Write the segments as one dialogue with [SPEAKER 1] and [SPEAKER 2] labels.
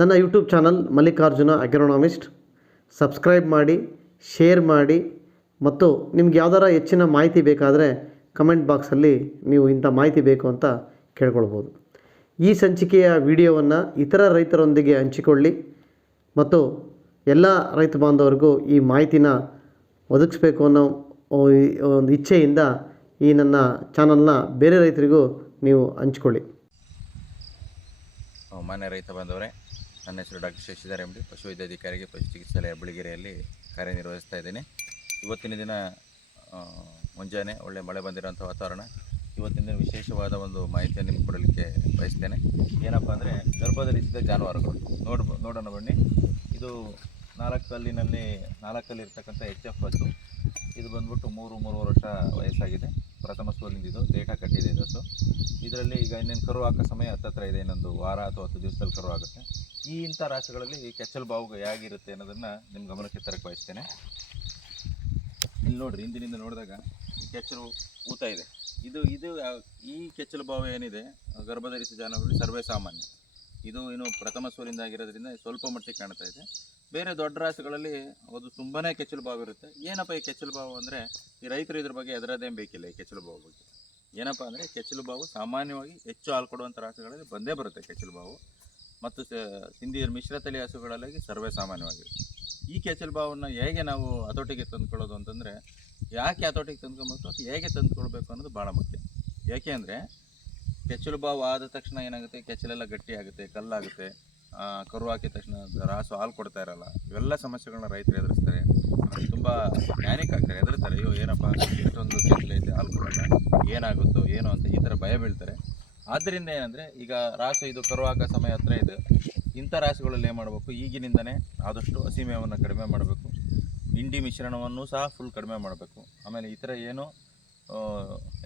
[SPEAKER 1] ನನ್ನ YouTube channel Mallikarjuna agronomist. Subscribe ಮಾಡಿ, share ಮಾಡಿ ಮತ್ತು ನಿಮ್ಗೆ ಯಾವ್ದಾರ ಹೆಚ್ಚಿನ ಮಾಹಿತಿ ಬೇಕಾದರೆ ಕಮೆಂಟ್ ಬಾಕ್ಸಲ್ಲಿ ನೀವು ಇಂಥ ಮಾಹಿತಿ ಬೇಕು ಅಂತ ಕೇಳ್ಕೊಳ್ಬೋದು. ಈ ಸಂಚಿಕೆಯ ವಿಡಿಯೋವನ್ನು ಇತರ ರೈತರೊಂದಿಗೆ ಹಂಚಿಕೊಳ್ಳಿ ಮತ್ತು ಎಲ್ಲ ರೈತ ಬಾಂಧವರಿಗೂ ಈ ಮಾಹಿತಿನ ಒದಗಿಸ್ಬೇಕು ಅನ್ನೋ ಒಂದು ಇಚ್ಛೆಯಿಂದ ಈ ನನ್ನ ಚಾನಲ್ನ ಬೇರೆ ರೈತರಿಗೂ ನೀವು ಹಂಚ್ಕೊಳ್ಳಿ.
[SPEAKER 2] ಮಾನ್ಯ ರೈತ ಬಾಂಧವರೇ ನನ್ನ ಹೆಸರು ಡಾಕ್ಟರ್ ಶಶಿಧರ್ ಎಂ ಡಿ ಪಶುವೈದ್ಯಾಧಿಕಾರಿಗೆ ಪಶು ಚಿಕಿತ್ಸಾಲಯ ಬೆಳಗೆರೆಯಲ್ಲಿ ಕಾರ್ಯನಿರ್ವಹಿಸ್ತಾ ಇದ್ದೀನಿ. ಇವತ್ತಿನ ದಿನ ಮುಂಜಾನೆ ಒಳ್ಳೆ ಮಳೆ ಬಂದಿರೋಂಥ ವಾತಾವರಣ. ಇವತ್ತಿನ ದಿನ ವಿಶೇಷವಾದ ಒಂದು ಮಾಹಿತಿಯನ್ನು ನಿಮ್ಗೆ ಕೊಡಲಿಕ್ಕೆ ಬಯಸ್ತೇನೆ. ಏನಪ್ಪ ಅಂದರೆ ಗರ್ಭಧರಿಸಿದ ಜಾನುವಾರುಗಳು. ನೋಡ್, ನೋಡೋಣ ಬನ್ನಿ. ಇದು ನಾಲ್ಕಲ್ಲಿನಲ್ಲಿ ನಾಲ್ಕಲ್ಲಿ ಇರ್ತಕ್ಕಂಥ ಎಚ್ ಎಫ್ ಬಸ್ಸು ಇದು ಬಂದ್ಬಿಟ್ಟು ಮೂರು, ಮೂರುವರೆ ವರ್ಷ ವಯಸ್ಸಾಗಿದೆ. ಪ್ರಥಮ ಸೋಲಿಂದ ಇದು ಕಟ್ಟಿದೆ ಹಸು ಇದರಲ್ಲಿ ಈಗ ಇನ್ನೇನು ಕರು ಹಾಕೋ ಸಮಯ ಹತ್ತತ್ರ ಇದೆ, ಇನ್ನೊಂದು ವಾರ ಅಥವಾ ಹತ್ತು ದಿವಸದಲ್ಲಿ ಕರು ಆಗುತ್ತೆ. ಈ ಇಂಥ ರಾಶಿಗಳಲ್ಲಿ ಕೆಚ್ಚಲು ಬಾವು ಹೇಗಿರುತ್ತೆ ಅನ್ನೋದನ್ನು ನಿಮ್ಮ ಗಮನಕ್ಕೆ ತರಕ್ಕೆ ಬಯಸ್ತೇನೆ. ಇಲ್ಲಿ ನೋಡ್ರಿ, ಹಿಂದಿನಿಂದ ನೋಡಿದಾಗ ಕೆಚ್ಚಲು ಊತ ಇದೆ. ಇದು ಇದು ಈ ಕೆಚ್ಚಲು ಬಾವು ಏನಿದೆ ಗರ್ಭಧರಿಸಿದ ಜಾನುವಾರು ಸರ್ವೇ ಸಾಮಾನ್ಯ. ಇದು ಏನು ಪ್ರಥಮ ಸೋಲಿಂದ ಆಗಿರೋದ್ರಿಂದ ಸ್ವಲ್ಪ ಮಟ್ಟಿಗೆ ಕಾಣ್ತಾ ಇದೆ. ಬೇರೆ ದೊಡ್ಡ ರಾಸುಗಳಲ್ಲಿ ಅದು ತುಂಬಾನೇ ಕೆಚ್ಚಲು ಬಾವು ಇರುತ್ತೆ. ಏನಪ್ಪ ಈ ಕೆಚ್ಚಲು ಬಾವು ಅಂದರೆ ಈ ರೈತರು ಇದ್ರ ಬಗ್ಗೆ ಎದರದೇನು ಬೇಕಿಲ್ಲ ಈ ಕೆಚ್ಚಲು ಬಾವು ಬಗ್ಗೆ. ಏನಪ್ಪ ಅಂದರೆ ಕೆಚ್ಚಲು ಬಾವು ಸಾಮಾನ್ಯವಾಗಿ ಹೆಚ್ಚು ಹಾಲು ಕೊಡುವಂಥ ರಾಸುಗಳಲ್ಲಿ ಬಂದೇ ಬರುತ್ತೆ ಕೆಚ್ಚಲು ಬಾವು ಮತ್ತು ಸಿಂಧಿ ಮಿಶ್ರ ತಳಿ ಹಸುಗಳಲ್ಲಿ ಸರ್ವೇ ಸಾಮಾನ್ಯವಾಗಿ ಈ ಕೆಚ್ಚಲು ಬಾವನ್ನು ಹೇಗೆ ನಾವು ಹತೋಟಿಗೆ ತಂದುಕೊಳ್ಳೋದು ಅಂತಂದರೆ ಯಾಕೆ ಹತೋಟಿಗೆ ತಂದ್ಕೊಬೇಕು ಅಥವಾ ಹೇಗೆ ತಂದುಕೊಳ್ಬೇಕು ಅನ್ನೋದು ಭಾಳ ಮುಖ್ಯ. ಯಾಕೆ ಅಂದರೆ ಕೆಚ್ಚಲು ಬಾವು ಆದ ತಕ್ಷಣ ಏನಾಗುತ್ತೆ? ಕೆಚ್ಚಲೆಲ್ಲ ಗಟ್ಟಿ ಆಗುತ್ತೆ ಕಲ್ಲಾಗುತ್ತೆ ಕರು ಹಾಕಿದ ತಕ್ಷಣ ರಾಸು ಹಾಲು ಕೊಡ್ತಾ ಇರಲ್ಲ. ಇವೆಲ್ಲ ಸಮಸ್ಯೆಗಳನ್ನ ರೈತರು ಎದುರಿಸ್ತಾರೆ. ತುಂಬ ಪ್ಯಾನಿಕ್ ಆಗ್ತಾರೆ. ಎದುರ್ತಾರೆ, ಅಯ್ಯೋ, ಏನಪ್ಪ? ಇಷ್ಟೊಂದು ಕೆಚ್ಚಲು ಐತೆ ಹಾಲು ಕೊಡಲ್ಲ. ಏನಾಗುತ್ತೋ, ಏನೋ ಅಂತ ಈ ಥರ ಭಯ ಬೀಳ್ತಾರೆ. ಆದ್ದರಿಂದ ಏನಂದರೆ, ಈಗ ರಾಸು ಇದು ಕರು ಹಾಕೋ ಸಮಯ ಹತ್ರ ಇದೆ. ಇಂಥ ರಾಸುಗಳಲ್ಲಿ ಏನು ಮಾಡಬೇಕು? ಈಗಿನಿಂದನೇ ಆದಷ್ಟು ಹಸಿಮೆವನ್ನು ಕಡಿಮೆ ಮಾಡಬೇಕು. ಹಿಂಡಿ ಮಿಶ್ರಣವನ್ನು ಸಹ ಫುಲ್ ಕಡಿಮೆ ಮಾಡಬೇಕು. ಆಮೇಲೆ ಈ ಥರ ಏನು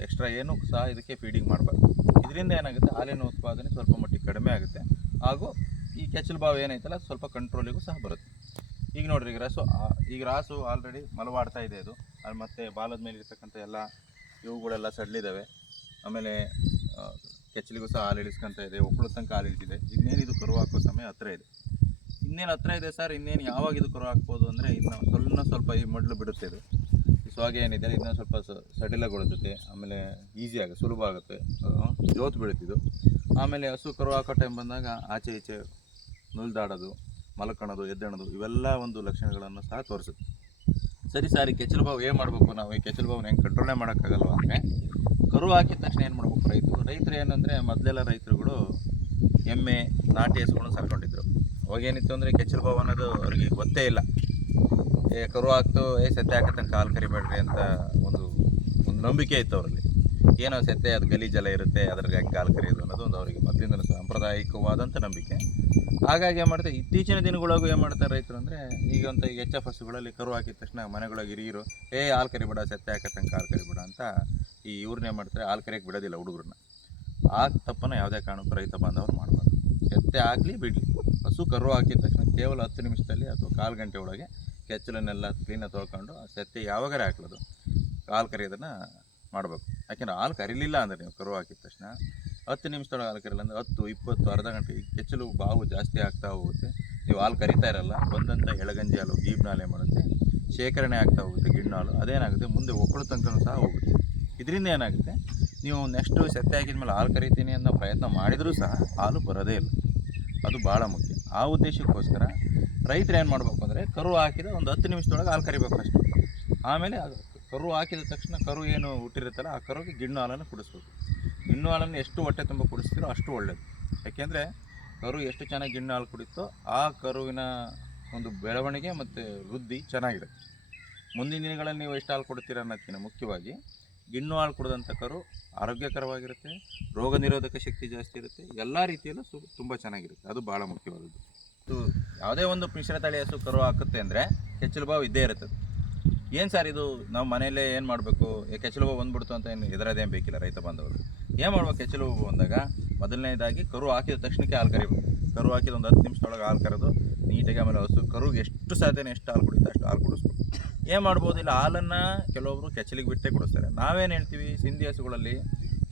[SPEAKER 2] ಎಕ್ಸ್ಟ್ರಾ ಏನು ಸಹ ಇದಕ್ಕೆ ಫೀಡಿಂಗ್ ಮಾಡಬಾರ್ದು. ಇದರಿಂದ ಏನಾಗುತ್ತೆ? ಹಾಲಿನ ಉತ್ಪಾದನೆ ಸ್ವಲ್ಪ ಮಟ್ಟಿಗೆ ಕಡಿಮೆ ಆಗುತ್ತೆ. ಹಾಗೂ ಈ ಕೆಚ್ಚಲು ಭಾವ ಏನೈತಲ್ಲ ಸ್ವಲ್ಪ ಕಂಟ್ರೋಲಿಗೂ ಸಹ ಬರುತ್ತೆ. ಈಗ ನೋಡ್ರಿ, ಈಗ ರಾಸು ಈಗ ರಾಸು ಆಲ್ರೆಡಿ ಮಲವಾಡ್ತಾ ಇದೆ ಅದು. ಅದು ಮತ್ತು ಬಾಲದ ಮೇಲೆ ಇರ್ತಕ್ಕಂಥ ಎಲ್ಲ ಇವುಗಳೆಲ್ಲ ಸಡ್ಲಿದ್ದಾವೆ ಆಮೇಲೆ ಕೆಚ್ಚಲಿಗೂ ಸಹ ಹಾಲು ಇಳಿಸ್ಕೊಂತ ಇದೆ ಒಕ್ಕಳು ತನಕ ಹಾಲು ಇಳಿಸಿದೆ ಇನ್ನೇನು ಇದು ಕರು ಹಾಕೋ ಸಮಯ ಹತ್ರ ಇದೆ. ಇನ್ನೇನು ಹತ್ರ ಇದೆ ಸರ್, ಇನ್ನೇನು ಯಾವಾಗ ಇದು ಕರು ಹಾಕ್ಬೋದು ಅಂದರೆ ಇನ್ನು ಸ್ವಲ್ಪ ಸ್ವಲ್ಪ ಈ ಮೊದಲು ಬಿಡುತ್ತೆ ಇದು. ಈ ಸ್ವಾಗೆ ಏನಿದೆ ಇನ್ನೊಂದು ಸ್ವಲ್ಪ ಸಡಿಲಗೊಳಿಸುತ್ತೆ ಆಮೇಲೆ ಈಸಿ ಆಗುತ್ತೆ, ಸುಲಭ ಆಗುತ್ತೆ. ಜೋತು ಬೆಳೀತಿದ್ದು ಆಮೇಲೆ ಹಸು ಕರು ಹಾಕೋ ಟೈಮ್ ಬಂದಾಗ ಆಚೆ ಈಚೆ ನುಲ್ದಾಡೋದು ಮಲ್ಕೊಳ್ಳೋದು ಎದ್ದಣೋದು ಇವೆಲ್ಲ ಒಂದು ಲಕ್ಷಣಗಳನ್ನು ಸಹ ತೋರಿಸುತ್ತೆ. ಸರಿ ಸರ್ ಈ ಕೆಚ್ಚಲು ಬಾವು ಏನು ಮಾಡಬೇಕು ನಾವು? ಈ ಕೆಚ್ಚಲು ಬಾವು ಹೆಂಗೆ ಕಂಟ್ರೋಲೇ ಮಾಡೋಕ್ಕಾಗಲ್ವ ಅಂದರೆ ಕರು ಹಾಕಿದ ತಕ್ಷಣ ಏನು ಮಾಡ್ಬೇಕು ರೈತರು? ರೈತರು ಏನಂದರೆ ಮೊದಲೆಲ್ಲ ರೈತರುಗಳು ಎಮ್ಮೆ, ನಾಟಿ ಹಸುಗಳನ್ನ ಸಾಕೊಂಡಿದ್ರು ಅವಾಗೇನಿತ್ತು ಅಂದರೆ ಕೆಚ್ಚಲು ಬಾವು ಅನ್ನೋದು ಅವರಿಗೆ ಗೊತ್ತೇ ಇಲ್ಲ. ಏ, ಕರು ಆಗ್ತು, ಏ ಸತ್ತೆ ಹಾಕತ್ತಂಕ ಕಾಲು ಕರಿಬೇಡ್ರಿ ಅಂತ ಒಂದು ಒಂದು ನಂಬಿಕೆ ಇತ್ತು ಅವರಲ್ಲಿ. ಏನೋ ಸತ್ತೆ ಅದು ಗಲೀಜೆಲ್ಲ ಇರುತ್ತೆ ಅದ್ರಲ್ಲಿ ಹೆಂಗೆ ಹಾಲು ಕರೆಯೋದು ಅನ್ನೋದು ಒಂದು ಅವರಿಗೆ ಮೊದಲಿಂದ ಸಾಂಪ್ರದಾಯಿಕವಾದಂಥ ನಂಬಿಕೆ. ಹಾಗಾಗಿ ಏನು ಮಾಡ್ತಾರೆ, ಇತ್ತೀಚಿನ ದಿನಗಳಾಗೂ ಏನು ಮಾಡ್ತಾರೆ ರೈತರು ಅಂದರೆ ಈಗಂತ ಈಗ ಎಚ್ ಎಫ್ ಹಸುಗಳಲ್ಲಿ ಕರು ಹಾಕಿದ ತಕ್ಷಣ ಮನೆಗಳಿಗೆ ಹಿರಿಯರು, ಏ, ಹಾಲು ಕರಿಬೇಡ ಸತ್ತೆ ಹಾಕತ್ತಂಗೆ ಕಾಲು ಕರಿಬೇಡ ಅಂತ ಈ ಇವ್ರನ್ನೇ ಮಾಡ್ತಾರೆ, ಹಾಲು ಕರಿಯಕ್ಕೆ ಬಿಡೋದಿಲ್ಲ ಹುಡುಗರನ್ನ. ಆ ತಪ್ಪನ್ನು ಯಾವುದೇ ಕಾರಣಕ್ಕೂ ರೈತ ಬಾಂಧವರು ಮಾಡಬಾರ್ದು. ಸತ್ತೆ ಆಗಲಿ ಬಿಡಲಿ. ಹಸು ಕರು ಹಾಕಿದ ತಕ್ಷಣ ಕೇವಲ ಹತ್ತು ನಿಮಿಷದಲ್ಲಿ ಅಥವಾ ಕಾಲು ಗಂಟೆ ಒಳಗೆ ಕೆಚ್ಚಲನ್ನೆಲ್ಲ ಕ್ಲೀನಾಗಿ ತೊಳ್ಕೊಂಡು ಸತ್ತೆ ಯಾವಾಗಾರೆ ಹಾಕ್ಲೋದು. ಹಾಲು ಕರಿಯೋದನ್ನು ಮಾಡಬೇಕು. ಯಾಕೆಂದ್ರೆ ಹಾಲು ಕರೀಲಿಲ್ಲ ಅಂದರೆ ನೀವು ಕರು ಹಾಕಿದ ತಕ್ಷಣ ಹತ್ತು ನಿಮಿಷದೊಳಗೆ ಹಾಲು ಕರಿಲ್ಲ ಅಂದರೆ ಹತ್ತು, ಇಪ್ಪತ್ತು, ಅರ್ಧ ಗಂಟೆ ಕೆಚ್ಚಲು ಬಾವು ಜಾಸ್ತಿ ಆಗ್ತಾ ಹೋಗುತ್ತೆ. ನೀವು ಹಾಲು ಕರಿತಾ ಇರಲ್ಲ ಬಂದಂಥ ಎಳಗಂಜಿ ಹಾಲು ಗೀಬ್ನ ಹಾಲು ಮಾಡುತ್ತೆ? ಶೇಖರಣೆ ಆಗ್ತಾ ಹೋಗುತ್ತೆ, ಗಿಣ್ಣು ಹಾಲು. ಅದೇನಾಗುತ್ತೆ? ಮುಂದೆ ಒಕ್ಕಳು ತನಕ ಸಹ ಹೋಗುತ್ತೆ. ಇದರಿಂದ ಏನಾಗುತ್ತೆ? ನೀವು ನೆಕ್ಸ್ಟು ಸೆತ್ತೆ ಹಾಕಿದ ಮೇಲೆ ಹಾಲು ಕರಿತೀನಿ ಅನ್ನೋ ಪ್ರಯತ್ನ ಮಾಡಿದರೂ ಸಹ ಹಾಲು ಬರೋದೇ ಇಲ್ಲ. ಅದು ಭಾಳ ಮುಖ್ಯ. ಆ ಉದ್ದೇಶಕ್ಕೋಸ್ಕರ ರೈತರು ಏನು ಮಾಡಬೇಕು ಅಂದರೆ ಕರು ಹಾಕಿದ ಒಂದು ಹತ್ತು ನಿಮಿಷದೊಳಗೆ ಹಾಲು ಕರಿಬೇಕು ಅಷ್ಟೇ. ಆಮೇಲೆ ಅದು ಕರು ಹಾಕಿದ ತಕ್ಷಣ ಕರು ಏನು ಹುಟ್ಟಿರುತ್ತಲ್ಲ ಆ ಕರುಗೆ ಗಿಣ್ಣು ಹಾಲನ್ನು ಕುಡಿಸ್ಬೇಕು. ಗಿಣ್ಣು ಹಾಲನ್ನು ಎಷ್ಟು ಹೊಟ್ಟೆ ತುಂಬ ಕುಡಿಸ್ತೀರೋ ಅಷ್ಟು ಒಳ್ಳೆಯದು ಯಾಕೆಂದರೆ ಕರು ಎಷ್ಟು ಚೆನ್ನಾಗಿ ಗಿಣ್ಣು ಹಾಲು ಕುಡಿತೋ ಆ ಕರುವಿನ ಒಂದು ಬೆಳವಣಿಗೆ ಮತ್ತು ವೃದ್ಧಿ ಚೆನ್ನಾಗಿರುತ್ತೆ ಮುಂದಿನ ದಿನಗಳಲ್ಲಿ ನೀವು ಎಷ್ಟು ಹಾಲು ಕೊಡ್ತೀರ ಅನ್ನೋದಕ್ಕಿಂತ ಮುಖ್ಯವಾಗಿ ಗಿಣ್ಣು ಹಾಲು ಕುಡಿದಂಥ ಕರು ಆರೋಗ್ಯಕರವಾಗಿರುತ್ತೆ, ರೋಗ ನಿರೋಧಕ ಶಕ್ತಿ ಜಾಸ್ತಿ ಇರುತ್ತೆ, ಎಲ್ಲ ರೀತಿಯಲ್ಲೂ ಸು, ತುಂಬ ಚೆನ್ನಾಗಿರುತ್ತೆ. ಅದು ಭಾಳ ಮುಖ್ಯವಾದದ್ದು. ಇದು ಯಾವುದೇ ಒಂದು ಮಿಶ್ರತಳಿ ಹಸು ಕರು ಹಾಕುತ್ತೆ ಅಂದರೆ ಕೆಚ್ಚಲು ಬಾವು ಇದ್ದೇ ಇರುತ್ತದೆ. ಏನು ಸರ್ ಇದು? ನಾವು ಮನೆಯಲ್ಲೇ ಏನು ಮಾಡಬೇಕು? ಕೆಚ್ಚಲು ಬಾವು ಬಂದ್ಬಿಡ್ತು ಅಂತ ಏನು ಇದರದೇನು ಬೇಕಿಲ್ಲ ರೈತ ಬಾಂಧವರು? ಏನು ಮಾಡ್ಬೇಕು ಕೆಚ್ಚಲು ಬಾವು ಬಂದಾಗ? ಮೊದಲನೇದಾಗಿ ಕರು ಹಾಕಿದ ತಕ್ಷಣಕ್ಕೆ ಹಾಲು ಕರಿಬೇಕು. ಕರು ಹಾಕಿದ ಒಂದು ಹತ್ತು ನಿಮಿಷದೊಳಗೆ ಹಾಲು ಕರೆದು ನೀಟಾಗಿ ಆಮೇಲೆ ಹಸು ಕರುಗೆ ಎಷ್ಟು ಸಾಧ್ಯನೇ ಎಷ್ಟು ಹಾಲು ಕುಡಿಯುತ್ತೆ ಅಷ್ಟು ಹಾಲು ಕುಡಿಸ್ಬೇಕು. ಏನು ಮಾಡ್ಬೋದು? ಇಲ್ಲ, ಹಾಲನ್ನು ಕೆಲವೊಬ್ಬರು ಕೆಚ್ಚಲಿಗೆ ಬಿಟ್ಟೇ ಕುಡಿಸ್ತಾರೆ. ನಾವೇನು ಹೇಳ್ತೀವಿ? ಸಿಂಧಿ ಹಸುಗಳಲ್ಲಿ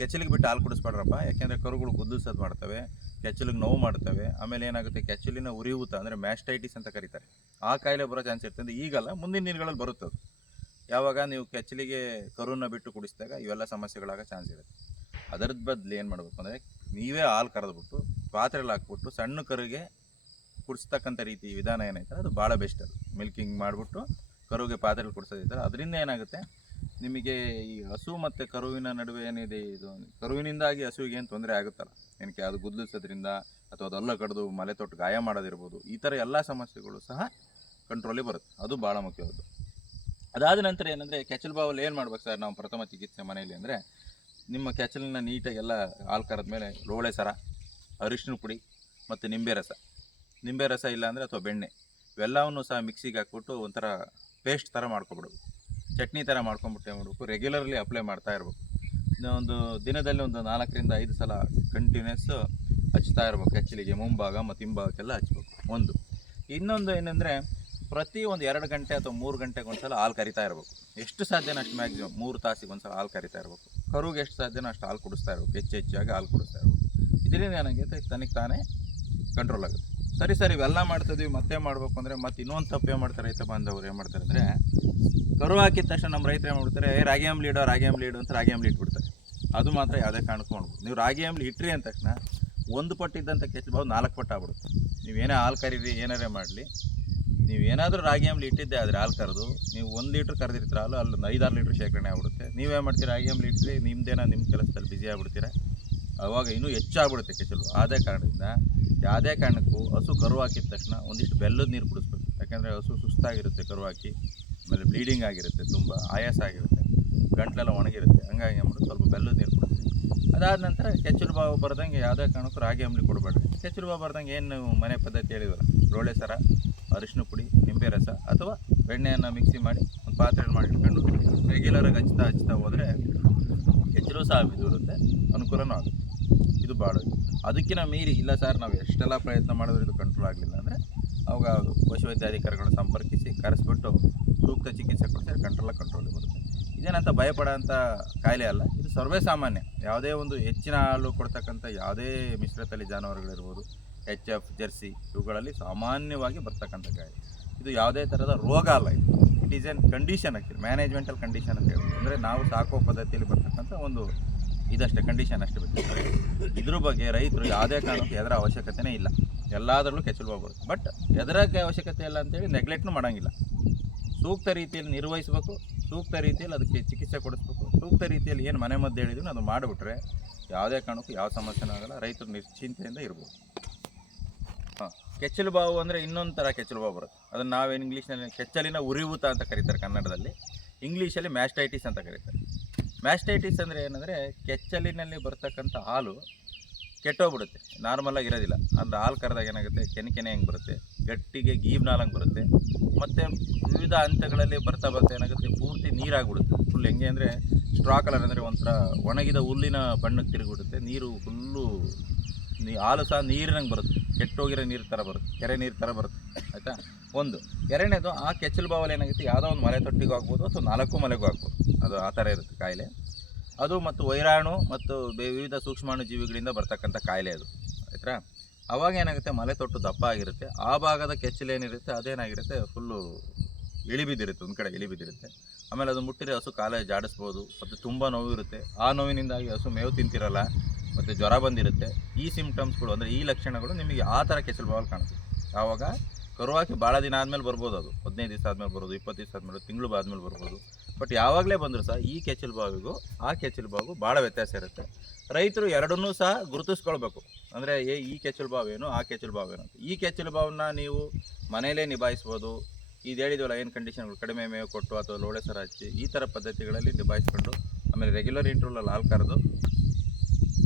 [SPEAKER 2] ಕೆಚ್ಚಲಿಗೆ ಬಿಟ್ಟು ಹಾಲು ಕುಡಿಸ್ಬೇಡ್ರಪ್ಪ. ಯಾಕೆಂದರೆ ಕರುಗಳು ಗುದ್ದಿಸೋದು ಮಾಡ್ತವೆ. ಕೆಚ್ಚಲಿಗೆ ನೋವು ಮಾಡ್ತವೆ. ಆಮೇಲೆ ಏನಾಗುತ್ತೆ? ಕೆಚ್ಚಲಿನ ಉರಿಯೂತ ಅಂದರೆ ಮ್ಯಾಸ್ಟೈಟಿಸ್ ಅಂತ ಕರೀತಾರೆ. ಆ ಕಾಯಿಲೆ ಬರೋ ಚಾನ್ಸ್ ಇರ್ತದೆ. ಈಗಲ್ಲ, ಮುಂದಿನ ದಿನಗಳಲ್ಲಿ ಬರುತ್ತದೆ. ಯಾವಾಗ ನೀವು ಕೆಚ್ಚಲಿಗೆ ಕರುನ ಬಿಟ್ಟು ಕುಡಿಸಿದಾಗ ಇವೆಲ್ಲ ಸಮಸ್ಯೆಗಳಾಗ ಚಾನ್ಸ್ ಇರುತ್ತೆ. ಅದರದ್ದು ಬದಲು ಏನು ಮಾಡಬೇಕು ಅಂದರೆ, ನೀವೇ ಹಾಲು ಕರೆದ್ಬಿಟ್ಟು, ಪಾತ್ರೆಲಿ ಹಾಕ್ಬಿಟ್ಟು ಸಣ್ಣ ಕರುಗೆ ಕುಡಿಸ್ತಕ್ಕಂಥ ರೀತಿ ವಿಧಾನ ಏನೈತೆ ಅದು ಭಾಳ ಬೆಸ್ಟ್ ಅದು. ಮಿಲ್ಕಿಂಗ್ ಮಾಡಿಬಿಟ್ಟು ಕರುಗೆ ಪಾತ್ರೆಲಿ ಕುಡಿಸೋದೈತಲ್ಲ ಅದರಿಂದ ಏನಾಗುತ್ತೆ? ನಿಮಗೆ ಈ ಹಸು ಮತ್ತು ಕರುವಿನ ನಡುವೆ ಏನಿದೆ ಇದು? ಕರುವಿನಿಂದಾಗಿ ಹಸುವಿಗೆ ಏನು ತೊಂದರೆ ಆಗುತ್ತಲ್ಲ? ಏನಕ್ಕೆ ಅದು ಗುದ್ಲಿಸೋದ್ರಿಂದ ಅಥವಾ ಅದೆಲ್ಲ ಕಡಿದು ಮಲೆ ತೊಟ್ಟು ಗಾಯ ಮಾಡೋದಿರ್ಬೋದು, ಈ ಥರ ಎಲ್ಲ ಸಮಸ್ಯೆಗಳು ಸಹ ಕಂಟ್ರೋಲಿಗೆ ಬರುತ್ತೆ. ಅದು ಭಾಳ ಮುಖ್ಯವಾದ್ದು. ಅದಾದ ನಂತರ ಏನಂದರೆ, ಕೆಚಲ್ ಬಾವಲ್ಲಿ ಏನು ಮಾಡ್ಬೇಕು ಸರ್ ನಾವು ಪ್ರಥಮ ಚಿಕಿತ್ಸೆ ಮನೆಯಲ್ಲಿ ಅಂದರೆ, ನಿಮ್ಮ ಕೆಚಲನ್ನ ನೀಟಾಗಿ ಎಲ್ಲ ಹಾಲು ಕರೆದ ಮೇಲೆ ಲೋಳೆ ಸರ ಅರಿಶಿನ ಪುಡಿ ಮತ್ತು ನಿಂಬೆ ರಸ. ನಿಂಬೆ ರಸ ಇಲ್ಲ ಅಂದರೆ ಅಥವಾ ಬೆಣ್ಣೆ. ಇವೆಲ್ಲವನ್ನು ಸಹ ಮಿಕ್ಸಿಗೆ ಹಾಕ್ಬಿಟ್ಟು ಒಂಥರ ಪೇಸ್ಟ್ ಥರ ಮಾಡ್ಕೊಬಿಡ್ಬೇಕು. ಚಟ್ನಿ ಥರ ಮಾಡ್ಕೊಂಡ್ಬಿಟ್ಟೆ ಮಾಡಬೇಕು ರೆಗ್ಯುಲರ್ಲಿ ಅಪ್ಲೈ ಮಾಡ್ತಾ ಇರಬೇಕು. ಒಂದು ದಿನದಲ್ಲಿ ಒಂದು ನಾಲ್ಕರಿಂದ ಐದು ಸಲ ಕಂಟಿನ್ಯೂಸ್ ಹಚ್ತಾ ಇರಬೇಕು. ಆ್ಯಕ್ಚುಲಿಗೆ ಮುಂಭಾಗ ಮತ್ತು ಹಿಂಭಾಗಕ್ಕೆಲ್ಲ ಹಚ್ಬೇಕು. ಒಂದು. ಇನ್ನೊಂದು ಏನಂದರೆ ಪ್ರತಿ ಒಂದು ಎರಡು ಗಂಟೆ ಅಥವಾ ಮೂರು ಗಂಟೆಗೆ ಒಂದ್ಸಲ ಹಾಲು ಕರಿತಾ ಇರಬೇಕು. ಎಷ್ಟು ಸಾಧ್ಯನೋ ಅಷ್ಟು ಮ್ಯಾಕ್ಸಿಮಮ್ ಮೂರು ತಾಸಿಗೆ ಒಂದು ಸಲ ಹಾಲು ಕರಿತಾ ಇರಬೇಕು. ಕರುಗೆ ಎಷ್ಟು ಸಾಧ್ಯನೋ ಅಷ್ಟು ಹಾಲು ಕುಡಿಸ್ತಾ ಇರಬೇಕು. ಹೆಚ್ಚು ಹೆಚ್ಚಾಗಿ ಹಾಲು ಕುಡಿಸ್ತಾ ಇರಬೇಕು. ಇದರಿಂದ ನನಗೆ ತನಗೆ ತಾನೇ ಕಂಟ್ರೋಲ್ ಆಗುತ್ತೆ. ಸರಿ ಸರಿ, ಇವೆಲ್ಲ ಮಾಡ್ತಿದ್ವಿ ಮತ್ತೆ ಮಾಡಬೇಕು ಅಂದರೆ ಮತ್ತೆ ಇನ್ನೊಂದು ತಪ್ಪು ಏನು ಮಾಡ್ತಾರೆ ರೈತ ಬಾಂಧವರು? ಏನು ಮಾಡ್ತಾರೆ ಅಂದರೆ ಕರು ಹಾಕಿದ ತಕ್ಷಣ ನಮ್ಮ ರೈತರು ಏನು ಮಾಡ್ತಾರೆ ರಾಗಿ ಅಂಬ್ಲಿ ಇಡೋ, ರಾಗಿ ಅಂಬ್ಲಿ ಇಡು ಅಂತ ರಾಗಿ ಅಂಬ್ಲಿ ಇಟ್ಬಿಡ್ತಾರೆ. ಅದು ಮಾತ್ರ ಯಾವುದೇ ಕಾರಣಕ್ಕೂ ನೀವು ರಾಗಿ ಅಂಬ್ಲಿ ಇಟ್ರಿ ಅಂದ ತಕ್ಷಣ, ಒಂದು ಪಟ್ಟಿದ್ದಂಥ ಕೆಚ್ಚಲು ಬಾವು ನಾಲ್ಕು ಪಟ್ಟು ಆಗ್ಬಿಡುತ್ತೆ. ನೀವೇನೇ ಹಾಲು ಕರೀರಿ, ಏನಾರೇ ಮಾಡಲಿ, ನೀವು ಏನಾದರೂ ರಾಗಿ ಅಂಬ್ಲಿ ಇಟ್ಟಿದ್ದೆ ಆದರೆ ಹಾಲು ಕರೆದು, ನೀವು ಒಂದು ಲೀಟ್ರ್ ಕರೆದಿರ್ತೀರ ಹಾಲು ಅಲ್ಲಿ ಐದಾರು ಲೀಟ್ರ್ ಶೇಖರಣೆ ಆಗ್ಬಿಡುತ್ತೆ. ನೀವೇ ಮಾಡ್ತೀರಿ, ರಾಗಿ ಅಂಬ್ಲಿ ಇಟ್ಟರೆ ನಿಮ್ಮದೇನ ನಿಮ್ಮ ಕೆಲಸದಲ್ಲಿ ಬ್ಯುಸಿ ಆಗ್ಬಿಡ್ತೀರಾ. ಅವಾಗ ಇನ್ನೂ ಹೆಚ್ಚಾಗ್ಬಿಡುತ್ತೆ ಕೆಚ್ಚಲು ಆದೇ ಕಾರಣದಿಂದ ಯಾವುದೇ ಕಾರಣಕ್ಕೂ ಹಸು ಕರು ಹಾಕಿದ ತಕ್ಷಣ ಒಂದಿಷ್ಟು ಬೆಲ್ಲದ ನೀರು ಕುಡಿಸ್ಬೇಕು. ಯಾಕೆಂದರೆ ಹಸು ಸುಸ್ತಾಗಿರುತ್ತೆ ಕರು ಹಾಕಿ. ಆಮೇಲೆ ಬ್ಲೀಡಿಂಗ್ ಆಗಿರುತ್ತೆ, ತುಂಬ ಆಯಾಸ ಆಗಿರುತ್ತೆ, ಗಂಟ್ಲೆಲ್ಲ ಒಣಗಿರುತ್ತೆ, ಹಂಗಾಗಿ ಏನ್ಬಿಟ್ಟು ಸ್ವಲ್ಪ ಬೆಲ್ಲದ ನೀರು ಕೊಡ್ತೀವಿ ಅದಾದ ನಂತರ ಕೆಚ್ಚಲು ಬಾವು ಬರ್ದಂಗೆ ಯಾವುದೇ ಕಾರಣಕ್ಕೂ ರಾಗಿ ಅಂಬಲಿ ಕೊಡಬೇಡ್ರಿ. ಕೆಚ್ಚಲು ಬಾವು ಬರ್ದಂಗೆ ಏನು ಮನೆ ಪದ್ಧತಿ ಹೇಳಿದ್ರು ರೋಳೆ ಸರ, ಅರಿಶಿನ ಪುಡಿ, ನಿಂಬೆ ರಸ ಅಥವಾ ಬೆಣ್ಣೆಯನ್ನು ಮಿಕ್ಸಿ ಮಾಡಿ ಒಂದು ಪಾತ್ರೆ ಮಾಡಿ ಇಟ್ಕೊಂಡು ರೆಗ್ಯುಲರಾಗಿ ಹಚ್ತಾ ಹಚ್ತಾ ಹೋದರೆ ಕೆಚ್ಚಲು ಸಹ ಬಿದ್ದಿರುತ್ತೆ ಅನುಕೂಲನೂ ಆಗುತ್ತೆ. ಇದು ಭಾಳ ಅದಕ್ಕಿಂತ ಮೀರಿ, ಇಲ್ಲ ಸರ್ ನಾವು ಎಷ್ಟೆಲ್ಲ ಪ್ರಯತ್ನ ಮಾಡಿದ್ರೆ ಇದು ಕಂಟ್ರೋಲ್ ಆಗಲಿಲ್ಲ ಅಂದರೆ ಅವಾಗ ಪಶುವೈದ್ಯಾಧಿಕಾರಿಗಳನ್ನ ಸಂಪರ್ಕಿಸಿ ಕರೆಸ್ಬಿಟ್ಟು ಸೂಕ್ತ ಚಿಕಿತ್ಸೆ ಕೊಡ್ತಾರೆ ಕಂಟ್ರೋಲ್ ಕಂಟ್ರೋಲಿಗೆ ಬರುತ್ತೆ. ಇದೇನಂತ ಭಯಪಡೋಂಥ ಕಾಯಿಲೆ ಅಲ್ಲ, ಇದು ಸರ್ವೇ ಸಾಮಾನ್ಯ. ಯಾವುದೇ ಒಂದು ಹೆಚ್ಚಿನ ಹಾಲು ಕೊಡ್ತಕ್ಕಂಥ ಯಾವುದೇ ಮಿಶ್ರತಳಿ ಜಾನುವಾರುಗಳಿರ್ಬೋದು ಎಚ್ ಎಫ್ ಜರ್ಸಿ, ಇವುಗಳಲ್ಲಿ ಸಾಮಾನ್ಯವಾಗಿ ಬರ್ತಕ್ಕಂಥ ಕಾಯಿಲೆ. ಇದು ಯಾವುದೇ ಥರದ ರೋಗ ಅಲ್ಲ ಇದು. ಇಟ್ ಈಸ್ ಎನ್ ಕಂಡೀಷನ್ ಆಗ್ತದೆ ಮ್ಯಾನೇಜ್ಮೆಂಟಲ್ ಕಂಡೀಷನ್ ಅಂತ ಹೇಳ್ಬೋದು ಅಂದರೆ ನಾವು ಸಾಕೋ ಪದ್ಧತಿಯಲ್ಲಿ ಬರ್ತಕ್ಕಂಥ ಒಂದು ಇದಷ್ಟೇ ಕಂಡೀಷನ್ ಅಷ್ಟೇ ಬೇಕು ಇದ್ರ ಬಗ್ಗೆ ರೈತರು ಯಾವುದೇ ಕಾರಣಕ್ಕೆ ಎದರ ಅವಶ್ಯಕತೆನೇ ಇಲ್ಲ. ಎಲ್ಲದರಲ್ಲೂ ಕೆಚ್ಚಲು ಹೋಗ್ಬೋದು ಬಟ್ ಎದರಕ್ಕೆ ಅವಶ್ಯಕತೆ ಇಲ್ಲ ಅಂತೇಳಿ ನೆಗ್ಲೆಕ್ಟ್ನು ಮಾಡೋಂಗಿಲ್ಲ. ಸೂಕ್ತ ರೀತಿಯಲ್ಲಿ ನಿರ್ವಹಿಸಬೇಕು, ಸೂಕ್ತ ರೀತಿಯಲ್ಲಿ ಅದಕ್ಕೆ ಚಿಕಿತ್ಸೆ ಕೊಡಿಸ್ಬೇಕು. ಸೂಕ್ತ ರೀತಿಯಲ್ಲಿ ಏನು ಮನೆ ಮದ್ದು ಹೇಳಿದ್ರು ಅದು ಮಾಡಿಬಿಟ್ರೆ ಯಾವುದೇ ಕಾರಣಕ್ಕೂ ಯಾವ ಸಮಸ್ಯೆನೂ ಆಗಲ್ಲ, ರೈತರು ನಿಶ್ಚಿಂತೆಯಿಂದ ಇರ್ಬೋದು. ಹಾಂ, ಕೆಚ್ಚಲು ಬಾವು ಅಂದರೆ ಇನ್ನೊಂದು ಥರ ಕೆಚ್ಚಲು ಬಾವು ಬರುತ್ತೆ. ಅದನ್ನು ನಾವೇನು ಇಂಗ್ಲೀಷ್ನಲ್ಲಿ ಕೆಚ್ಚಲಿನ ಉರಿಯೂತ ಅಂತ ಕರೀತಾರೆ ಕನ್ನಡದಲ್ಲಿ. ಇಂಗ್ಲೀಷಲ್ಲಿ ಮ್ಯಾಸ್ಟೈಟಿಸ್ ಅಂತ ಕರೀತಾರೆ. ಮ್ಯಾಸ್ಟೈಟಿಸ್ ಅಂದರೆ ಏನಂದರೆ ಕೆಚ್ಚಲಿನಲ್ಲಿ ಬರ್ತಕ್ಕಂಥ ಹಾಲು ಕೆಟ್ಟೋಗ್ಬಿಡುತ್ತೆ. ನಾರ್ಮಲಾಗಿ ಇರೋದಿಲ್ಲ. ಅಂದ್ರೆ ಹಾಲು ಕರೆದಾಗ ಏನಾಗುತ್ತೆ? ಕೆನೆ ಕೆನೆ ಹೆಂಗೆ ಬರುತ್ತೆ. ಗಟ್ಟಿಗೆ ಗೀಬ್ನಾಲಂಗೆ ಬರುತ್ತೆ. ಮತ್ತು ವಿವಿಧ ಹಂತಗಳಲ್ಲಿ ಬರ್ತಾ ಬರ್ತಾ ಏನಾಗುತ್ತೆ? ಪೂರ್ತಿ ನೀರಾಗ್ಬಿಡುತ್ತೆ. ಫುಲ್ ಹೆಂಗೆ ಅಂದರೆ ಸ್ಟ್ರಾ ಕಲರ್ ಅಂದರೆ ಒಂಥರ ಒಣಗಿದ ಹುಲ್ಲಿನ ಬಣ್ಣಕ್ಕೆ ತಿರುಗಿಬಿಡುತ್ತೆ. ನೀರು ಫುಲ್ಲು ನೀ ಹಾಲು ಸಹ ನೀರಿನಂಗೆ ಬರುತ್ತೆ. ಕೆಟ್ಟೋಗಿರೋ ನೀರು ಥರ ಬರುತ್ತೆ. ಕೆರೆ ನೀರು ಥರ ಬರುತ್ತೆ. ಆಯಿತಾ? ಒಂದು. ಎರಡನೇದು, ಆ ಕೆಚ್ಚಲು ಬಾವಲ್ಲಿ ಏನಾಗುತ್ತೆ? ಯಾವುದೋ ಒಂದು ಮಲೆ ತೊಟ್ಟಿಗೂ ಆಗ್ಬೋದು ಅಥವಾ ನಾಲ್ಕು ಮಲೆಗೂ ಆಗ್ಬೋದು. ಅದು ಆ ಥರ ಇರುತ್ತೆ ಕಾಯಿಲೆ. ಅದು ಮತ್ತು ವೈರಾಣು ಮತ್ತು ವಿವಿಧ ಸೂಕ್ಷ್ಮಾಣು ಜೀವಿಗಳಿಂದ ಬರ್ತಕ್ಕಂಥ ಕಾಯಿಲೆ ಅದು, ಆಯ್ತಾ? ಅವಾಗ ಏನಾಗುತ್ತೆ? ಮಲೆ ತೊಟ್ಟು ದಪ್ಪ ಆಗಿರುತ್ತೆ. ಆ ಭಾಗದ ಕೆಚ್ಚಲು ಏನಿರುತ್ತೆ? ಅದೇನಾಗಿರುತ್ತೆ? ಫುಲ್ಲು ಇಳಿಬಿದ್ದಿರುತ್ತೆ, ಒಂದು ಕಡೆ ಇಳಿಬಿದ್ದಿರುತ್ತೆ. ಆಮೇಲೆ ಅದು ಮುಟ್ಟಿದ್ರೆ ಹಸು ಕಾಲೇ ಜಾಡಿಸ್ಬೋದು, ಮತ್ತು ತುಂಬ ನೋವು ಇರುತ್ತೆ. ಆ ನೋವಿನಿಂದಾಗಿ ಹಸು ಮೇವು ತಿಂತಿರಲ್ಲ, ಮತ್ತು ಜ್ವರ ಬಂದಿರುತ್ತೆ. ಈ ಸಿಂಪ್ಟಮ್ಸ್ಗಳು ಅಂದರೆ ಈ ಲಕ್ಷಣಗಳು ನಿಮಗೆ ಆ ಥರ ಕೆಚ್ಚಲು ಬಾವಲ್ಲಿ ಕಾಣುತ್ತೆ. ಆವಾಗ ಕರುವಾಕಿ ಭಾಳ ದಿನ ಆದಮೇಲೆ ಬರ್ಬೋದು ಅದು. ಹದಿನೈದು ದಿವಸ ಆದಮೇಲೆ ಬರ್ಬೋದು, ಇಪ್ಪತ್ತು ದಿವಸ ಆದಮೇಲೆ, ತಿಂಗಳು ಆದಮೇಲೆ ಬರ್ಬೋದು. ಬಟ್ ಯಾವಾಗಲೇ ಬಂದರೂ ಸಹ ಈ ಕೆಚ್ಚಲು ಬಾವಿಗೂ, ಆ ಕೆಚ್ಚಲು ಬಾವಿಗೂ ಭಾಳ ವ್ಯತ್ಯಾಸ ಇರುತ್ತೆ. ರೈತರು ಎರಡನ್ನೂ ಸಹ ಗುರುತಿಸ್ಕೊಳ್ಬೇಕು. ಅಂದರೆ ಏ, ಈ ಕೆಚ್ಚಲು ಬಾವೇನು ಆ ಕೆಚ್ಚಲು ಬಾವೇನು ಅಂತ. ಈ ಕೆಚ್ಚಲು ಬಾವನ್ನ ನೀವು ಮನೆಯಲ್ಲೇ ನಿಭಾಯಿಸ್ಬೋದು. ಇದು ಹೇಳಿದ್ವಲ್ಲ, ಏನು ಕಂಡೀಷನ್ಗಳು ಕಡಿಮೆ ಮೇವು ಕೊಟ್ಟು ಅಥವಾ ಲೋಳೆ ಸರ ಹಚ್ಚಿ ಈ ಥರ ಪದ್ಧತಿಗಳಲ್ಲಿ ನಿಭಾಯಿಸ್ಕೊಂಡು ಆಮೇಲೆ ರೆಗ್ಯುಲರ್ ಇಂಟ್ರೂಲಲ್ಲಿ ಹಾಲು ಕರೆದು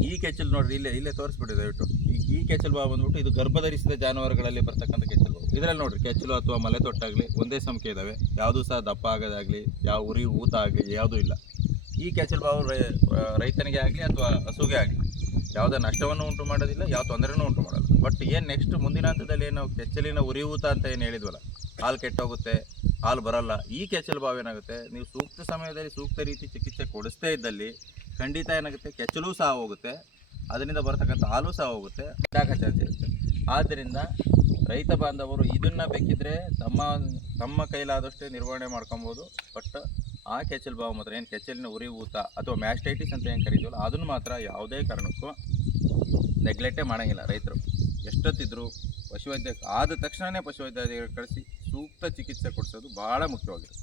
[SPEAKER 2] ಈ ಕೆಚ್ಚಲು ನೋಡ್ರಿ, ಇಲ್ಲೇ ಇಲ್ಲೇ ತೋರಿಸ್ಬಿಡಿ ದಯವಿಟ್ಟು. ಈ ಈ ಬಾವು ಬಂದ್ಬಿಟ್ಟು ಇದು ಗರ್ಭಧರಿಸಿದ ಜಾನುವಾರುಗಳಲ್ಲಿ ಬರ್ತಕ್ಕಂಥ ಕೆಚ್ಚಲು. ಇದರಲ್ಲಿ ನೋಡ್ರಿ, ಕೆಚ್ಚಲು ಅಥವಾ ಮಲೆ ತೊಟ್ಟಾಗಲಿ ಒಂದೇ ಸಂಖ್ಯೆ ಇದ್ದಾವೆ ಯಾವುದೂ ಸಹ ದಪ್ಪ ಆಗೋದಾಗಲಿ, ಯಾವ ಉರಿ ಊತ ಆಗಲಿ, ಯಾವುದೂ ಇಲ್ಲ. ಈ ಕೆಚ್ಚಲು ಬಾವು ರೈತನಿಗೆ ಆಗಲಿ ಅಥವಾ ಹಸುಗೆ ಆಗಲಿ, ಯಾವುದೇ ನಷ್ಟವನ್ನು ಉಂಟು ಮಾಡೋದಿಲ್ಲ, ಯಾವ ತೊಂದರೆನೂ ಉಂಟು ಮಾಡಲ್ಲ. ಬಟ್ ಏನು ನೆಕ್ಸ್ಟ್ ಮುಂದಿನ ಹಂತದಲ್ಲಿ ಏನು ಕೆಚ್ಚಲಿನ ಉರಿ ಊತ ಅಂತ ಏನು ಹೇಳಿದ್ವಲ್ಲ, ಹಾಲು ಕೆಟ್ಟೋಗುತ್ತೆ, ಹಾಲು ಬರಲ್ಲ, ಈ ಕೆಚ್ಚಲು ಬಾವು ಏನಾಗುತ್ತೆ? ನೀವು ಸೂಕ್ತ ಸಮಯದಲ್ಲಿ ಸೂಕ್ತ ರೀತಿ ಚಿಕಿತ್ಸೆ ಕೊಡಿಸ್ತೇ ಇದ್ದಲ್ಲಿ ಖಂಡಿತ ಏನಾಗುತ್ತೆ? ಕೆಚ್ಚಲು ಸಹ ಹೋಗುತ್ತೆ. ಅದರಿಂದ ಬರತಕ್ಕಂಥ ಹಾಲು ಸಹ ಹೋಗುತ್ತೆ. ಇದಾಗೋ ಚಾನ್ಸ್ ಇರುತ್ತೆ. ಆದ್ದರಿಂದ ರೈತ ಬಾಂಧವರು ಇದನ್ನು ಬೇಕಿದ್ರೆ ತಮ್ಮ ತಮ್ಮ ಕೈಲಾದಷ್ಟು ನಿರ್ವಹಣೆ ಮಾಡ್ಕೊಬೋದು. ಬಟ್ ಆ ಕೆಚ್ಚಲು ಬಾವು ಮಾತ್ರ, ಏನು ಕೆಚ್ಚಲಿನ ಉರಿ ಊತ ಅಥವಾ ಮ್ಯಾಸ್ಟೈಟಿಸ್ ಅಂತ ಏನು ಕರಿತೀವಲ್ಲ, ಅದನ್ನು ಮಾತ್ರ ಯಾವುದೇ ಕಾರಣಕ್ಕೂ ನೆಗ್ಲೆಕ್ಟೇ ಮಾಡೋಂಗಿಲ್ಲ ರೈತರು. ಎಷ್ಟೊತ್ತಿದ್ರು ಪಶುವೈದ್ಯ, ಆದ ತಕ್ಷಣವೇ ಪಶುವೈದ್ಯ ಕಳಿಸಿ ಸೂಕ್ತ ಚಿಕಿತ್ಸೆ ಕೊಡಿಸೋದು ಭಾಳ ಮುಖ್ಯವಾಗಿರುತ್ತೆ.